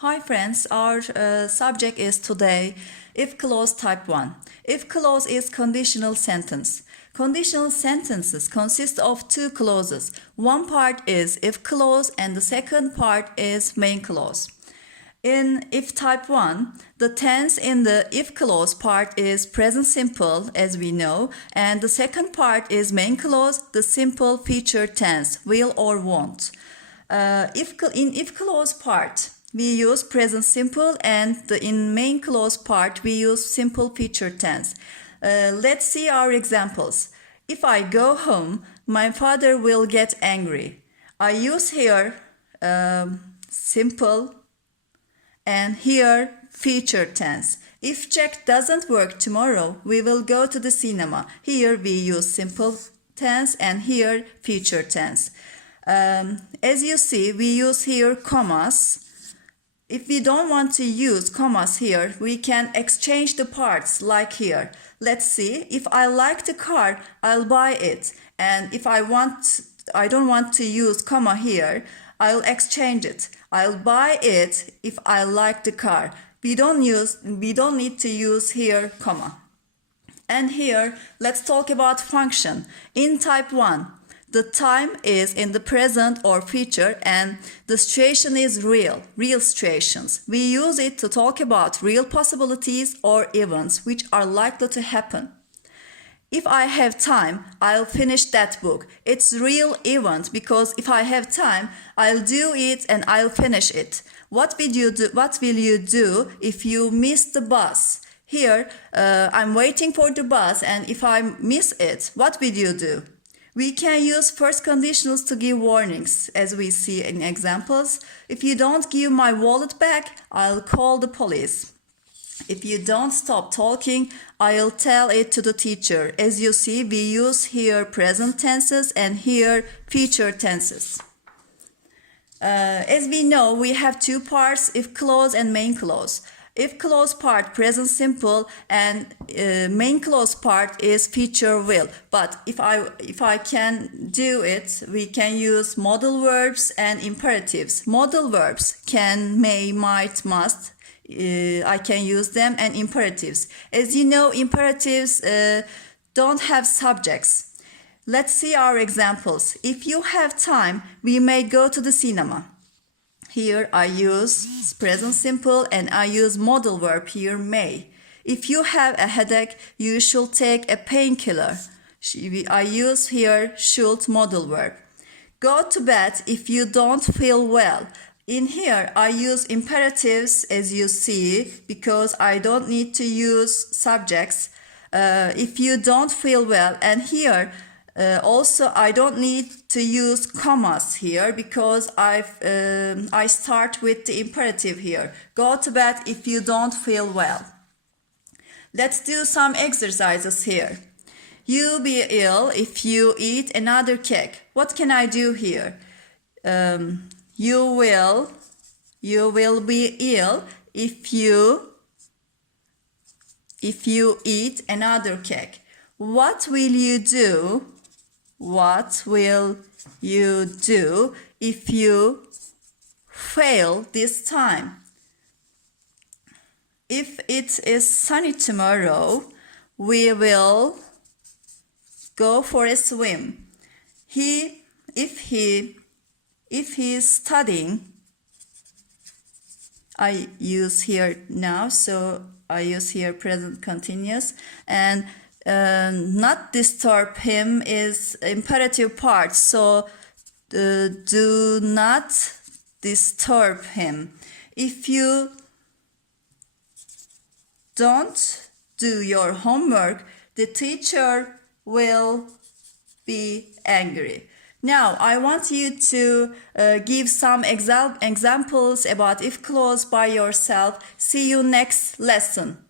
Hi friends, our subject is today if clause type 1. If clause is conditional sentence. Conditional sentences consist of two clauses. One part is if clause and the second part is main clause. In if type 1, the tense in the if clause part is present simple as we know, and the second part is main clause, the simple future tense, will or won't. In if clause part, we use present simple, and in main clause part we use simple future tense. Let's see our examples. If I go home, my father will get angry. I use here simple and here future tense. If Jack doesn't work tomorrow, we will go to the cinema. Here we use simple tense and here future tense. As you see, we use here commas. If we don't want to use commas here, we can exchange the parts like here. Let's see, if I like the car, I'll buy it. And if I don't want to use comma here, I'll exchange it. I'll buy it if I like the car. We don't need to use here comma. And here, let's talk about function. In type 1, the time is in the present or future and the situation is real situations. We use it to talk about real possibilities or events which are likely to happen. If I have time, I'll finish that book. It's real event because if I have time, I'll do it and I'll finish it. What will you do if you miss the bus? Here, I'm waiting for the bus, and if I miss it, what will you do? We can use first conditionals to give warnings, as we see in examples. If you don't give my wallet back, I'll call the police. If you don't stop talking, I'll tell it to the teacher. As you see, we use here present tenses and here future tenses. As we know, we have two parts, if clause and main clause. If clause part present simple and main clause part is future will. But if I can do it, we can use modal verbs and imperatives. Modal verbs can, may, might, must. I can use them, and imperatives. As you know, imperatives don't have subjects. Let's see our examples. If you have time, we may go to the cinema. Here I use present simple and I use modal verb here may. If you have a headache, you should take a painkiller. I use here should modal verb. Go to bed if you don't feel well. In here I use imperatives, as you see, because I don't need to use subjects. If you don't feel well, and here also I don't need to use commas here because I start with the imperative here. Go to bed if you don't feel well. Let's do some exercises here. You'll be ill if you eat another cake. What can I do here? You will be ill if you eat another cake. What will you do? What will you do if you fail this time? If it is sunny tomorrow, we will go for a swim. If he is studying, I use here now, so I use here present continuous, and not disturb him is imperative part, so do not disturb him. If you don't do your homework, the teacher will be angry. Now, I want you to give some examples about if clause by yourself. See you next lesson.